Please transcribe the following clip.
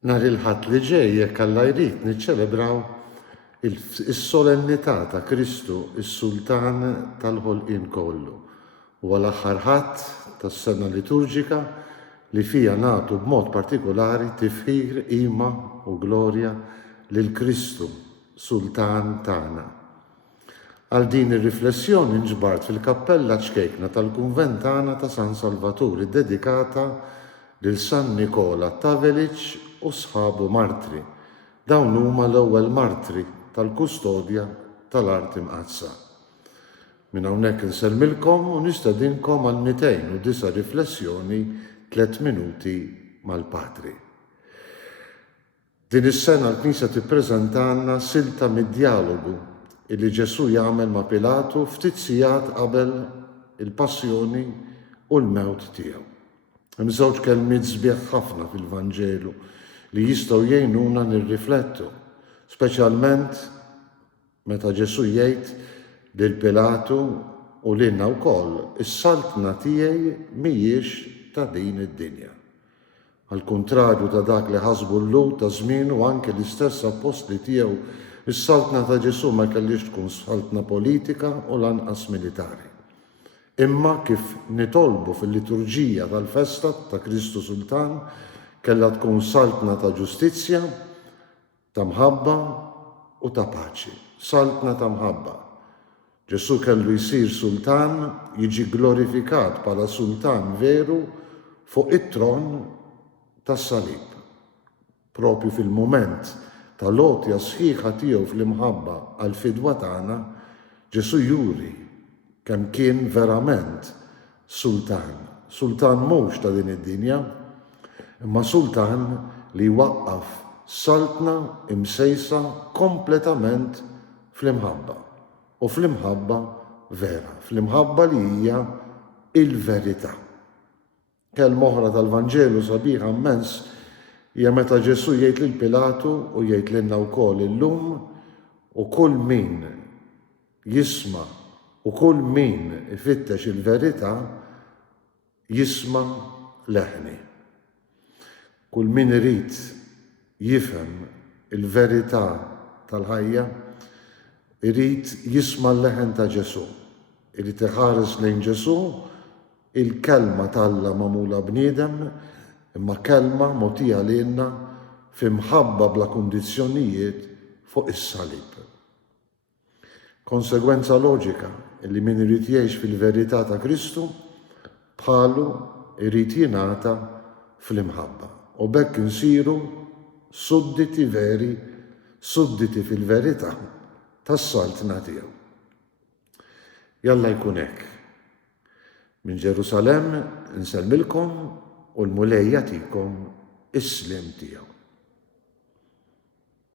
Nhar il-ħadd li ġej jekk Alla jrid niċċelebraw is-solennità ta' Kristu is-Sultan tal-ħolqien kollu. Huwa l-aħħar ħadd tas-sena liturġika li fija nagħtu b'mod partikolari tifħir, qima u glorja lil Kristu, Sultan tagħna. Għal din ir-riflessjoni nġbart fil-kappella ċkejkna tal-kunvent tagħna ta' San Salvaturi dedikata lil San Nikola Tavelic u sħabu martri. Dawn huma l-ewwel martri tal-kustodja tal-art imqazza. Minn hawnhekk insellmilkom u nistedinkom għal 209 riflessjoni 3 minuti mal-Patri. Din is-sena l-Knisja tippreżentalna silta mid-dialogu illi Ġesu jagħmel ma' Pilatu ftit sigħat qabel il-passjoni u l-mewt tiegħu. Hemm żewġ kelmiet sbieħ ħafna fil-Vanġelu li jistgħu jgħinuna nirriflettu, speċjalment meta Ġesu jgħid lil Pilatu u lilna wkoll is-saltna tiegħi mhijiex ta' din id-dinja. Al kontrarju ta' dak li ħasbu l-lut ta' żmien u anke l-istess apostli tiegħu, is-saltna ta' Ġesu ma kellix tkun saltna politika u lanqas militari. Imma kif nitolbu fil-liturġija tal-festa ta' Kristu Sultan, kellha tkun saltna ta' ġustizzja, ta' mħabba u ta' paċi. Saltna ta' mħabba. Ġesu kellu jsir sultan, jiġi glorifikat bħala sultan veru fuq it-tron tas-salib. Propju fil-mument tal-għotja sħiħa tiegħu fl-imħabba għall-fidwa tagħna, Ġesu juri kemm kien verament sultan. Sultan mhux ta' din id-dinja, imma sultan li waqqaf saltna imsejsa kompletament fl-imħabba. U fl-imħabba vera, fl-imħabba li hija il-verità. Kelma oħra tal-Vanġelu sabiħa immens hija meta Ġesu jgħid lil Pilatu u jgħid lilna wkoll illum u kull min jisma' u kull min ifittex il-verità jisma' leħni. Kull min irid jifhem il-verità tal-ħajja irid jisma' l-leħen ta' Ġesu. Irid iħares lejn Ġesu, il-kelma tal-Alla magħmula bniedem, imma kelma mogħtija lilna f'imħabba bla kundizzjonijiet fuq is-salib. Konsegwenza loġika li min irid jgħix fil-verità ta' Kristu bħalu irid jingħata fl-imħabba. U bekk insiru sudditi veri, sudditi fil-verità tas-saltna tiegħu. Jalla jkun hekk. Minn Ġerusalem insellmilkom u l-Mulej jagħtikom is-sliem tiegħu.